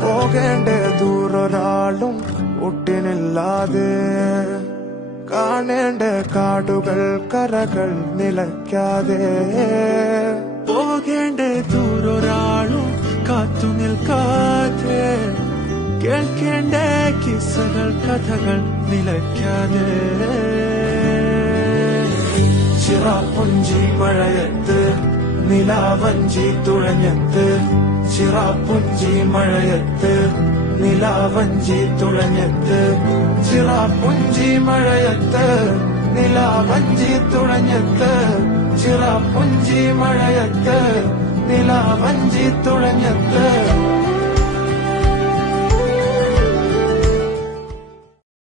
പോകേണ്ട ദൂരൊരാളും ഒട്ടിനില്ലാതെ കാണേണ്ട കാടുകൾ കരകൾ നിലയ്ക്കാതെ പോകേണ്ട ദൂരൊരാളും കാത്തു നിൽക്കാതെ കേൾക്കേണ്ട കിസ്സകൾ കഥകൾ നിലയ്ക്കാതെ ചിറാപ്പുഞ്ചി മഴയത്ത് നിലാവഞ്ചി തുഴഞ്ഞത്ത് ചിറാപ്പുഞ്ചി മഴയത്ത് നിലാവഞ്ചി തുഴഞ്ഞത്ത് ചിറാപ്പുഞ്ചി മഴയത്ത് നിലാവഞ്ചി തുഴഞ്ഞത്ത് ചിറാപ്പുഞ്ചി മഴയത്ത് നിലാവഞ്ചി തുഴഞ്ഞത്ത്